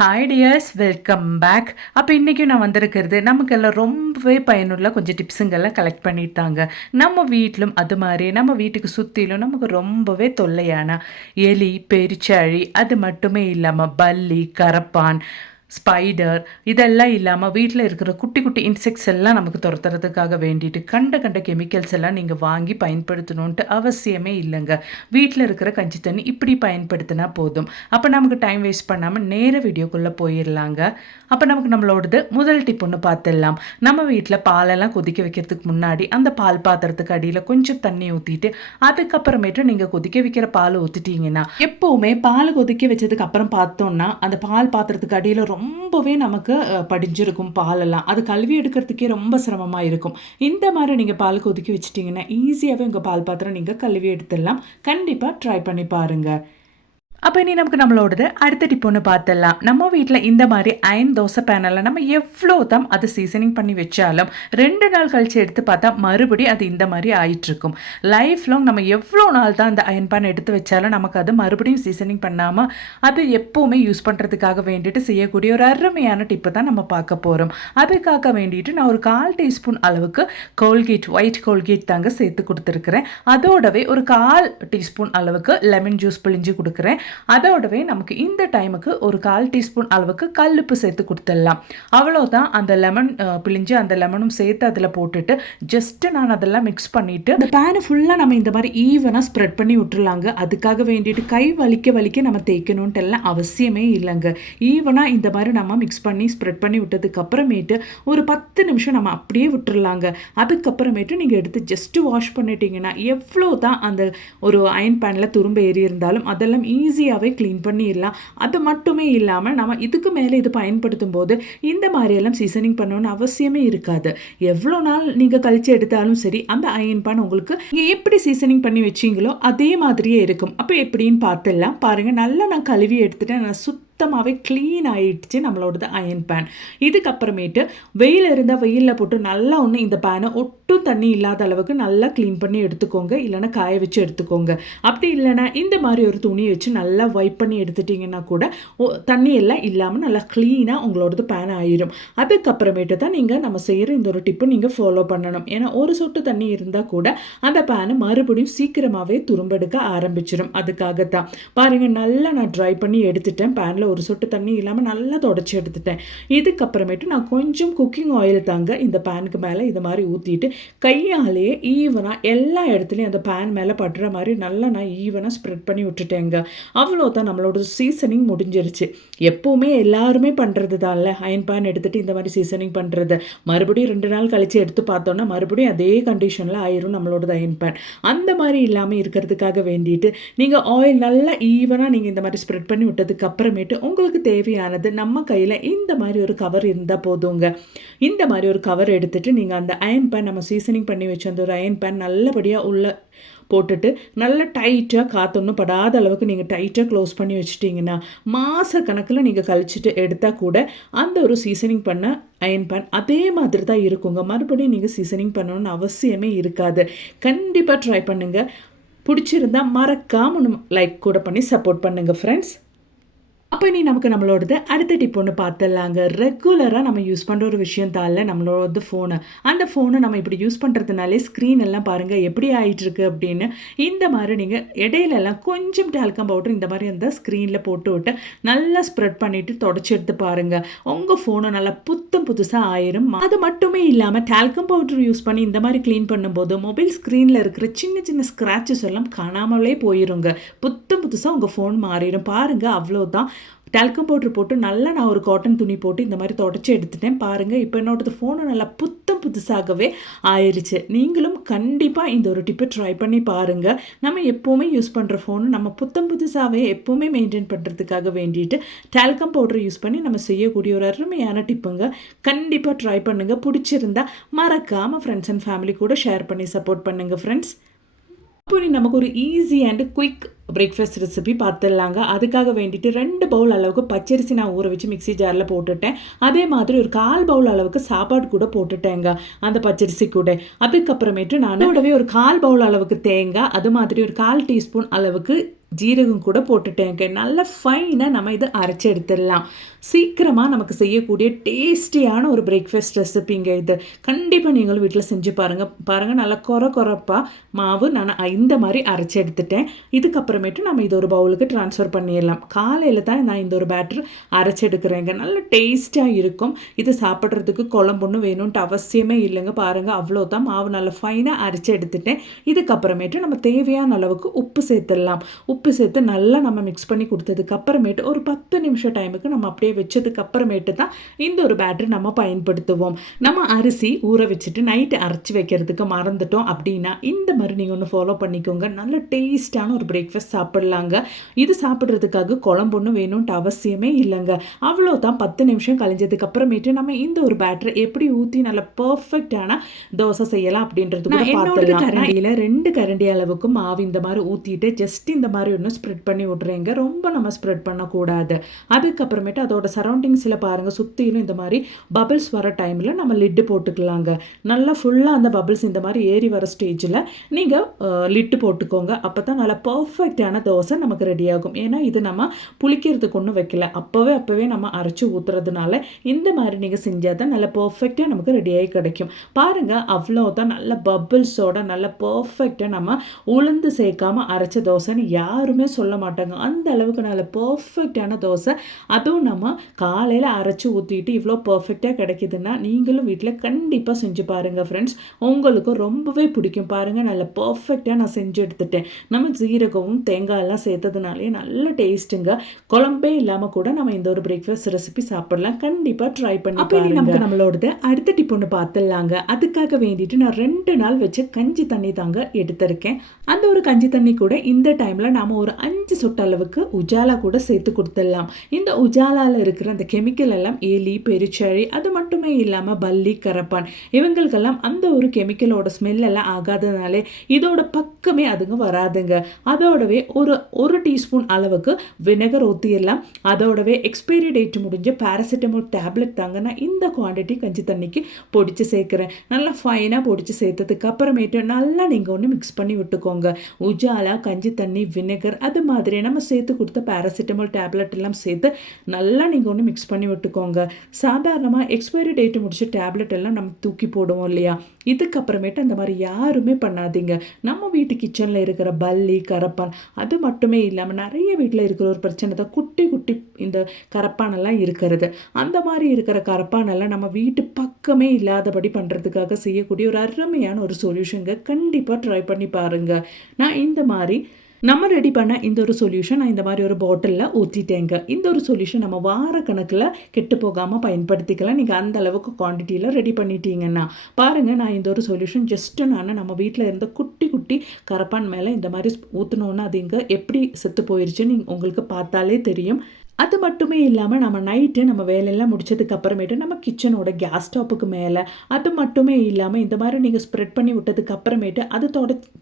Hi tears, welcome back. அப்போ இன்றைக்கும் நான் வந்திருக்கிறது நமக்கெல்லாம் ரொம்பவே பயனுள்ள கொஞ்சம் டிப்ஸுங்கெல்லாம் கலெக்ட் பண்ணிட்டாங்க. நம்ம வீட்டிலும் அது மாதிரி நம்ம வீட்டுக்கு சுற்றிலும் நமக்கு ரொம்பவே தொல்லையான எலி, பெருச்சாழி, அது மட்டுமே இல்லாமல் பல்லி, கரப்பான், ஸ்பைடர் இதெல்லாம் இல்லாமல் வீட்டில் இருக்கிற குட்டி குட்டி இன்செக்ட்ஸ் எல்லாம் நமக்கு துரத்துறதுக்காக வேண்டிட்டு கண்ட கெமிக்கல்ஸ் எல்லாம் நீங்கள் வாங்கி பயன்படுத்தணுன்ட்டு அவசியமே இல்லைங்க. வீட்டில் இருக்கிற கஞ்சி தண்ணி இப்படி பயன்படுத்தினா போதும். அப்போ நமக்கு டைம் வேஸ்ட் பண்ணாமல் நேர வீடியோக்குள்ளே போயிடலாங்க. அப்போ நமக்கு நம்மளோடது முதல் டிப் ஒன்று பார்த்துடலாம். நம்ம வீட்டில் பாலெல்லாம் கொதிக்க வைக்கிறதுக்கு முன்னாடி அந்த பால் பாத்திரத்துக்கு அடியில் கொஞ்சம் தண்ணி ஊற்றிட்டு அதுக்கப்புறமேட்டு நீங்கள் கொதிக்க வைக்கிற பால் ஊற்றிட்டீங்கன்னா, எப்போவுமே பால் கொதிக்க வச்சதுக்கு அப்புறம் பார்த்தோம்னா அந்த பால் பாத்திரத்துக்கு அடியில் ரொம்பவே நமக்கு படிஞ்சிருக்கும் பாலெல்லாம். அது கழுவி எடுக்கிறதுக்கே ரொம்ப சிரமமாக இருக்கும். இந்த மாதிரி நீங்கள் பால் கொதிக்க வச்சிட்டிங்கன்னா ஈஸியாகவே உங்கள் பால் பாத்திரம் நீங்கள் கழுவி எடுத்துடலாம். கண்டிப்பாக ட்ரை பண்ணி பாருங்கள். அப்போ இனி நமக்கு நம்மளோடது அடுத்த டிப் ஒன்று பார்த்துடலாம். நம்ம வீட்டில் இந்த மாதிரி அயன் தோசை பேனலில் நம்ம எவ்வளோ தான் அது சீசனிங் பண்ணி வச்சாலும் 2 நாள் கழித்து எடுத்து பார்த்தா மறுபடியும் அது இந்த மாதிரி ஆயிட்டுருக்கும். லைஃப் லாங் நம்ம எவ்வளோ நாள் தான் அந்த அயன் பேன் எடுத்து வச்சாலும் நமக்கு அது மறுபடியும் சீசனிங் பண்ணாமல் அது எப்போவுமே யூஸ் பண்ணுறதுக்காக வேண்டிட்டு செய்யக்கூடிய ஒரு அருமையான டிப்பு தான் நம்ம பார்க்க போகிறோம். அதுக்காக வேண்டிட்டு நான் ஒரு 1/4 டீஸ்பூன் அளவுக்கு கோல்கேட், ஒயிட் கோல்கேட் தாங்க சேர்த்து கொடுத்துருக்குறேன். அதோடவே ஒரு 1/4 டீஸ்பூன் அளவுக்கு லெமன் ஜூஸ் பிழிஞ்சு கொடுக்குறேன். அதோடவே நமக்கு இந்த டைமுக்கு ஒரு 1/4 டீஸ்பூன் அளவுக்கு கல்லுப்பு சேர்த்து கொடுத்துடலாம். அவ்வளோதான். அந்த லெமன் பிழிஞ்சு அந்த லெமனும் சேர்த்து அதில் போட்டுட்டு ஜஸ்ட்டு நான் அதெல்லாம் மிக்ஸ் பண்ணிவிட்டு அந்த பேனை ஃபுல்லாக நம்ம இந்த மாதிரி ஈவனாக ஸ்ப்ரெட் பண்ணி விட்டுருலாங்க. அதுக்காக வேண்டிட்டு கை வலிக்க நம்ம தேய்க்கணுன்ட்டு எல்லாம் அவசியமே இல்லைங்க. ஈவனாக இந்த மாதிரி நம்ம மிக்ஸ் பண்ணி ஸ்ப்ரெட் பண்ணி விட்டதுக்கு அப்புறமேட்டு ஒரு 10 நிமிஷம் நம்ம அப்படியே விட்டுருலாங்க. அதுக்கப்புறமேட்டு நீங்கள் எடுத்து ஜஸ்ட்டு வாஷ் பண்ணிட்டீங்கன்னா எவ்வளோ தான் அந்த ஒரு அயன் பேனில் துரும்ப ஏறி இருந்தாலும் அதெல்லாம் ஈஸியாகவே க்ளீன் பண்ணிடலாம். அது மட்டுமே இல்லாமல் நம்ம இதுக்கு மேலே இது பயன்படுத்தும் போது இந்த மாதிரியெல்லாம் சீசனிங் பண்ணணும்னு அவசியமே இருக்காது. எவ்வளோ நாள் நீங்கள் கழிச்சு எடுத்தாலும் சரி அந்த அயன் பேன் உங்களுக்கு நீங்கள் எப்படி சீசனிங் பண்ணி வச்சிங்களோ அதே மாதிரியே இருக்கும். அப்போ எப்படின்னு பார்த்துடலாம். பாருங்கள், நல்லா நான் கழுவி எடுத்துட்டேன். நான் சுத்தமாகவே க்ளீன் ஆகிடுச்சு நம்மளோடது அயன் பேன். இதுக்கப்புறமேட்டு வெயில் இருந்தால் வெயிலில் போட்டு நல்லா ஒன்று இந்த பேனை ஒட்டும் தண்ணி இல்லாத அளவுக்கு நல்லா க்ளீன் பண்ணி எடுத்துக்கோங்க. இல்லைனா காய வச்சு எடுத்துக்கோங்க. அப்படி இல்லைனா இந்த மாதிரி ஒரு துணியை வச்சு நல்லா வைப் பண்ணி எடுத்துட்டிங்கன்னா கூட தண்ணி எல்லாம் இல்லாமல் நல்லா க்ளீனாக உங்களோடது பேன் ஆயிரும். அதுக்கப்புறமேட்டு தான் நீங்கள் நம்ம செய்கிற இந்த ஒரு டிப்பு நீங்கள் ஃபாலோ பண்ணணும். ஏன்னா ஒரு சொட்டு தண்ணி இருந்தால் கூட அந்த பேனை மறுபடியும் சீக்கிரமாகவே துரும்பெடுக்க ஆரம்பிச்சிடும். அதுக்காகத்தான் பாருங்கள், நல்லா நான் ட்ரை பண்ணி எடுத்துட்டேன். பேனில் ஒரு சொட்டு தண்ணி இல்லாமல் நல்லா தொடச்சி எடுத்துட்டேன். இதுக்கப்புறமேட்டு நான் கொஞ்சம் குக்கிங் ஆயில் தாங்க இந்த பேனுக்கு மேலே இது மாதிரி ஊற்றிட்டு கையாலேயே ஈவனாக எல்லா இடத்துலையும் அந்த பேன் மேலே படுற மாதிரி நல்லா நான் ஈவனாக ஸ்ப்ரெட் பண்ணி விட்டுட்டேங்க. அவ்வளோதான், நம்மளோட சீசனிங் முடிஞ்சிருச்சு. எப்போவுமே எல்லாருமே பண்ணுறது தான்ல, அயன் பேன் எடுத்துகிட்டு இந்த மாதிரி சீசனிங் பண்ணுறது. மறுபடியும் 2 நாள் கழித்து எடுத்து பார்த்தோன்னா மறுபடியும் அதே கண்டிஷனில் ஆயிரும் நம்மளோட அயன் பேன். அந்த மாதிரி இல்லாமல் இருக்கிறதுக்காக வேண்டிட்டு நீங்கள் ஆயில் நல்லா ஈவனாக நீங்கள் இந்த மாதிரி ஸ்ப்ரெட் பண்ணி விட்டதுக்கு அப்புறமேட்டு உங்களுக்கு தேவையானது நம்ம கையில் இந்த மாதிரி ஒரு கவர் இருந்தால் போதுங்க. இந்த மாதிரி ஒரு கவர் எடுத்துகிட்டு நீங்கள் அந்த அயன் பேன் நம்ம சீசனிங் பண்ணி வச்ச அந்த ஒரு அயன் பேன் நல்லபடியாக உள்ள போட்டுட்டு நல்லா டைட்டாக காற்றொன்னும் படாத அளவுக்கு நீங்கள் டைட்டாக க்ளோஸ் பண்ணி வச்சுட்டிங்கன்னா மாத கணக்கில் நீங்கள் கழிச்சிட்டு எடுத்தால் கூட அந்த ஒரு சீசனிங் பண்ண அயன் பேன் அதே மாதிரி தான் இருக்குங்க. மறுபடியும் நீங்கள் சீசனிங் பண்ணணும்னு அவசியமே இருக்காது. கண்டிப்பாக ட்ரை பண்ணுங்கள். பிடிச்சிருந்தா மறக்காமல் லைக் கூட பண்ணி சப்போர்ட் பண்ணுங்கள் ஃப்ரெண்ட்ஸ். அப்போ இனி நமக்கு நம்மளோடது அடுத்த டிப் ஒன்று பார்த்துடலாங்க. ரெகுலராக நம்ம யூஸ் பண்ணுற ஒரு விஷயம் தான் இல்லை நம்மளோட ஃபோனு. அந்த ஃபோனை நம்ம இப்படி யூஸ் பண்ணுறதுனாலே ஸ்க்ரீன் எல்லாம் பாருங்கள் எப்படி ஆகிட்டுருக்கு அப்படின்னு. இந்த மாதிரி நீங்கள் இடையிலெல்லாம் கொஞ்சம் டால்கம் பவுடர் இந்த மாதிரி அந்த ஸ்க்ரீனில் போட்டு விட்டு நல்லா ஸ்ப்ரெட் பண்ணிவிட்டு தொடச்சி எடுத்து பாருங்கள். உங்கள் ஃபோனை நல்லா புதுசாக ஆயிரும். அது மட்டுமே இல்லாமல் டால்கம் பவுடர் யூஸ் பண்ணி இந்த மாதிரி க்ளீன் பண்ணும்போது மொபைல் ஸ்க்ரீனில் இருக்கிற சின்ன ஸ்க்ராச்சஸ் எல்லாம் காணாமலே போயிருங்க. புதுசாக உங்கள் ஃபோன் மாறிடும். பாருங்கள், அவ்வளோதான். டால்கம் பவுட்ரு போட்டு நல்லா நான் ஒரு காட்டன் துணி போட்டு இந்த மாதிரி தொடச்சி எடுத்துட்டேன். பாருங்கள், இப்போ என்னோடது ஃபோனு நல்லா புதுசாகவே ஆயிடுச்சு. நீங்களும் கண்டிப்பாக இந்த ஒரு டிப்பை ட்ரை பண்ணி பாருங்கள். நம்ம எப்போவுமே யூஸ் பண்ணுற ஃபோனு நம்ம புதுசாகவே எப்போவுமே மெயின்டைன் பண்ணுறதுக்காக வேண்டிட்டு டால்கம் பவுடர் யூஸ் பண்ணி நம்ம செய்யக்கூடிய ஒரு அருமையான டிப்புங்க. கண்டிப்பாக ட்ரை பண்ணுங்கள். பிடிச்சிருந்தா மறக்காமல் ஃப்ரெண்ட்ஸ் அண்ட் ஃபேமிலி கூட ஷேர் பண்ணி சப்போர்ட் பண்ணுங்கள் ஃப்ரெண்ட்ஸ். இப்போ நமக்கு ஒரு easy and quick breakfast recipe பார்த்துடலாங்க. அதுக்காக வேண்டிட்டு 2 பவுல் அளவுக்கு பச்சரிசி நான் ஊற வச்சு மிக்ஸி ஜாரில் போட்டுட்டேன். அதே மாதிரி ஒரு 1/4 பவுல் அளவுக்கு சாப்பாடு கூட போட்டுட்டேங்க அந்த பச்சரிசி கூட. அதுக்கப்புறமேட்டு நான் ஒரு 1/4 பவுல் அளவுக்கு தேங்காய், அது மாதிரி ஒரு 1/4 டீஸ்பூன் அளவுக்கு ஜீரகம் கூட போட்டுட்டேங்க. நல்லா ஃபைனாக நம்ம இதை அரைச்சி எடுத்துடலாம். சீக்கிரமாக நமக்கு செய்யக்கூடிய டேஸ்டியான ஒரு பிரேக்ஃபாஸ்ட் ரெசிபிங்க இது. கண்டிப்பாக நீங்களும் வீட்டில் செஞ்சு பாருங்கள் நல்லா கொரப்பாக மாவு நான் இந்த மாதிரி அரைச்சி எடுத்துட்டேன். இதுக்கப்புறமேட்டு நம்ம இது ஒரு பவுலுக்கு ட்ரான்ஸ்ஃபர் பண்ணிடலாம். காலையில் தான் நான் இந்த ஒரு பேட்டர் அரைச்சி எடுக்கிறேங்க. நல்ல டேஸ்ட்டாக இருக்கும். இது சாப்பிட்றதுக்கு குழம்புன்னு வேணும்ன்ட்டு அவசியமே இல்லைங்க. பாருங்கள் அவ்வளோதான். மாவு நல்லா ஃபைனாக அரைச்சி எடுத்துட்டேன். இதுக்கப்புறமேட்டு நம்ம தேவையான அளவுக்கு உப்பு சேர்த்துடலாம். உப்பு சேர்த்து நல்லா நம்ம மிக்ஸ் பண்ணி கொடுத்ததுக்கு அப்புறமேட்டு ஒரு 10 நிமிஷம் டைமுக்கு நம்ம அப்படியே வச்சதுக்கு அப்புறமேட்டு தான் இந்த ஒரு பேட்டரி நம்ம பயன்படுத்துவோம். நம்ம அரிசி ஊற வச்சுட்டு நைட்டு அரைச்சி வைக்கிறதுக்கு மறந்துட்டோம் அப்படின்னா இந்த மாதிரி நீங்கள் ஒன்று ஃபாலோ பண்ணிக்கோங்க. நல்ல டேஸ்டான ஒரு பிரேக்ஃபாஸ்ட் சாப்பிட்லாங்க. இது சாப்பிட்றதுக்காக குழம்பு ஒன்றும் வேணும்ன்ட்டு அவசியமே இல்லைங்க. அவ்வளோதான். 10 நிமிஷம் கழிஞ்சதுக்கு அப்புறமேட்டு நம்ம இந்த ஒரு பேட்டரி எப்படி ஊற்றி நல்ல பர்ஃபெக்டான தோசை செய்யலாம் அப்படின்றது கூட பார்த்துக்கலாம். கரண்டியில் 2 கரண்டி அளவுக்கு மாவு இந்த மாதிரி ஊற்றிட்டு ஜஸ்ட் இந்த மாதிரி ஒன்று ஸ்ப்ரெட் பண்ணி விட்றேங்க. ரொம்ப நம்ம ஸ்ப்ரெட் பண்ணக்கூடாது. அதுக்கப்புறமேட்டு அதோட சரௌண்டிங்ஸில் பாருங்கள் சுற்றிலும் இந்த மாதிரி பபிள்ஸ் வர டைமில் நம்ம லிட்டு போட்டுக்கலாங்க. நல்லா ஃபுல்லாக அந்த பபிள்ஸ் இந்த மாதிரி ஏறி வர ஸ்டேஜில் நீங்கள் லிட்டு போட்டுக்கோங்க. அப்போ தான் நல்லா பர்ஃபெக்டான தோசை நமக்கு ரெடி ஆகும். ஏன்னா இது நம்ம புளிக்கிறதுக்கு ஒன்றும் வைக்கல. அப்போவே நம்ம அரைச்சி ஊற்றுறதுனால இந்த மாதிரி நீங்கள் செஞ்சால் தான் நல்லா பர்ஃபெக்டாக நமக்கு ரெடியாகி கிடைக்கும். பாருங்கள் அவ்வளோதான். நல்ல பபிள்ஸோட நல்ல பர்ஃபெக்டாக நம்ம உளுந்து சேர்க்காமல் அரைச்ச தோசைன்னு யாருமே சொல்ல மாட்டாங்க. அந்த அளவுக்கு நல்ல பர்ஃபெக்டான தோசை. அதுவும் நம்ம காலையில் அரைச்சி ஊற்றிட்டு இவ்வளோ பர்ஃபெக்டாக கிடைக்குதுன்னா நீங்களும் வீட்டில் கண்டிப்பாக செஞ்சு பாருங்கள் ஃப்ரெண்ட்ஸ். உங்களுக்கும் ரொம்பவே பிடிக்கும். பாருங்கள் நல்ல பர்ஃபெக்டாக நான் செஞ்சு எடுத்துட்டேன். நம்ம ஜீரகமும் தேங்காயெல்லாம் சேர்த்ததுனாலே நல்ல டேஸ்ட்டுங்க. குழம்பே இல்லாமல் கூட நம்ம இந்த ஒரு பிரேக்ஃபாஸ்ட் ரெசிபி சாப்பிடலாம். கண்டிப்பாக ட்ரை பண்ணி பாருங்க. நமக்கு நம்மளோடது அடுத்த டிப் ஒன்று பார்த்துடலாங்க. அதுக்காக வேண்டிட்டு நான் 2 நாள் வச்சு கஞ்சி தண்ணி தாங்க எடுத்திருக்கேன். அந்த ஒரு கஞ்சி தண்ணி கூட இந்த டைமில் நாம் ஒரு 5 சொட்டு அளவுக்கு உஜாலா கூட சேர்த்து கொடுத்துடலாம். இந்த உஜாலாவில் இருக்கிற அந்த கெமிக்கல் எல்லாம் எலி, பெருச்சழி, அது மட்டுமே இல்லாமல் பல்லி, கரப்பான் இவங்களுக்கெல்லாம் அந்த ஒரு கெமிக்கலோட ஸ்மெல் எல்லாம் ஆகாதனாலே இதோட பக்கமே அதுங்க வராதுங்க. அதோடவே ஒரு டீஸ்பூன் அளவுக்கு வினகர் ஊற்றிடலாம். அதோடவே எக்ஸ்பைரி டேட் முடிஞ்ச பேராசிட்டமால் டேப்லெட் தாங்க நான் இந்த குவான்டிட்டி கஞ்சி தண்ணிக்கு பொடிச்சு சேர்க்குறேன். நல்லா ஃபைனாக பொடிச்சு சேர்த்ததுக்கு அப்புறமேட்டு நல்லா நீங்கள் ஒன்று மிக்ஸ் பண்ணி விட்டுக்கோங்க. உஜாலா, கஞ்சி தண்ணி, வினெகர் அது மாதிரி நம்ம சேர்த்து கொடுத்த பேராசிட்டமால் டேப்லெட் எல்லாம் சேர்த்து நல்லா நீங்கள் ஒன்று மிக்ஸ் பண்ணி விட்டுக்கோங்க. சாதாரணமாக எக்ஸ்பைரி டேட்டு முடிச்ச டேப்லெட் எல்லாம் நம்ம தூக்கி போடுவோம் இல்லையா? இதுக்கப்புறமேட்டு அந்த மாதிரி யாருமே பண்ணாதீங்க. நம்ம வீட்டு கிச்சனில் இருக்கிற பல்லி, கரப்பான் அது மட்டுமே இல்லாமல் நிறைய வீட்டில் இருக்கிற ஒரு பிரச்சனை தான் குட்டி இந்த கரப்பானெல்லாம் இருக்கிறது. அந்த மாதிரி இருக்கிற கரப்பானெல்லாம் நம்ம வீட்டு பக்கமே இல்லாதபடி பண்ணுறதுக்காக செய்யக்கூடிய ஒரு அருமையான ஒரு சொல்யூஷனுங்க. கண்டிப்பாக ட்ரை பண்ணி பாருங்கள். நான் இந்த மாதிரி நம்ம ரெடி பண்ண இந்த ஒரு சொல்யூஷன் நான் இந்த மாதிரி ஒரு பாட்டிலில் ஊற்றிட்டேங்க. இந்த ஒரு சொல்யூஷன் நம்ம வாரக்கணக்கில் கெட்டு போகாமல் பயன்படுத்திக்கலாம். நீங்கள் அந்த அளவுக்கு குவான்டிட்டியில் ரெடி பண்ணிட்டீங்கன்னா பாருங்கள். நான் இந்த ஒரு சொல்யூஷன் ஜஸ்ட்டு நம்ம வீட்டில் இருந்த குட்டி கரப்பான் மேலே இந்த மாதிரி ஊற்றினோன்னா அது இங்கே எப்படி செத்து போயிடுச்சுன்னு உங்களுக்கு பார்த்தாலே தெரியும். அது மட்டுமே இல்லாமல் நம்ம நைட்டு நம்ம வேலையெல்லாம் முடிச்சதுக்கு அப்புறமேட்டு நம்ம கிச்சனோட கேஸ் ஸ்டாப்புக்கு மேலே அது மட்டுமே இல்லாமல் இந்த மாதிரி நீங்கள் ஸ்ப்ரெட் பண்ணி விட்டதுக்கு அப்புறமேட்டு அது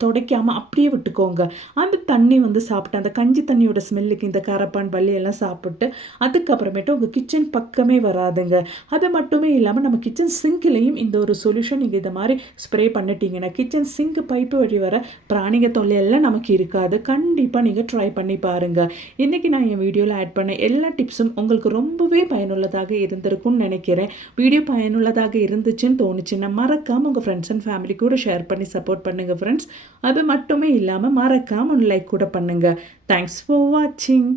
துடைக்காமல் அப்படியே விட்டுக்கோங்க. அந்த தண்ணி சாப்பிட்டு அந்த கஞ்சி தண்ணியோட ஸ்மெல்லுக்கு இந்த கரப்பான் பல்லி எல்லாம் சாப்பிட்டு அதுக்கப்புறமேட்டு உங்கள் கிச்சன் பக்கமே வராதுங்க. அது மட்டுமே இல்லாமல் நம்ம கிச்சன் சிங்க்லேயும் இந்த ஒரு சொல்யூஷன் நீங்கள் இந்த மாதிரி ஸ்ப்ரே பண்ணிட்டீங்கன்னா கிச்சன் சிங்க் பைப்பு வழி வர பிராணிக தொல்லையெல்லாம் நமக்கு இருக்காது. கண்டிப்பாக நீங்கள் ட்ரை பண்ணி பாருங்கள். இன்றைக்கி நான் என் வீடியோவில் ஆட் பண்ண எல்லா டிப்ஸும் உங்களுக்கு ரொம்பவே பயனுள்ளதாக இருந்திருக்கும்னு நினைக்கிறேன். வீடியோ பயனுள்ளதாக இருந்துச்சுன்னு தோணுச்சுன்னா மறக்காமல் உங்கள் ஃப்ரெண்ட்ஸ் அண்ட் ஃபேமிலி கூட ஷேர் பண்ணி சப்போர்ட் பண்ணுங்கள் ஃப்ரெண்ட்ஸ். அது மட்டுமே இல்லாமல் மறக்காமல் லைக் கூட பண்ணுங்கள். தேங்க்ஸ் ஃபார் வாட்சிங்.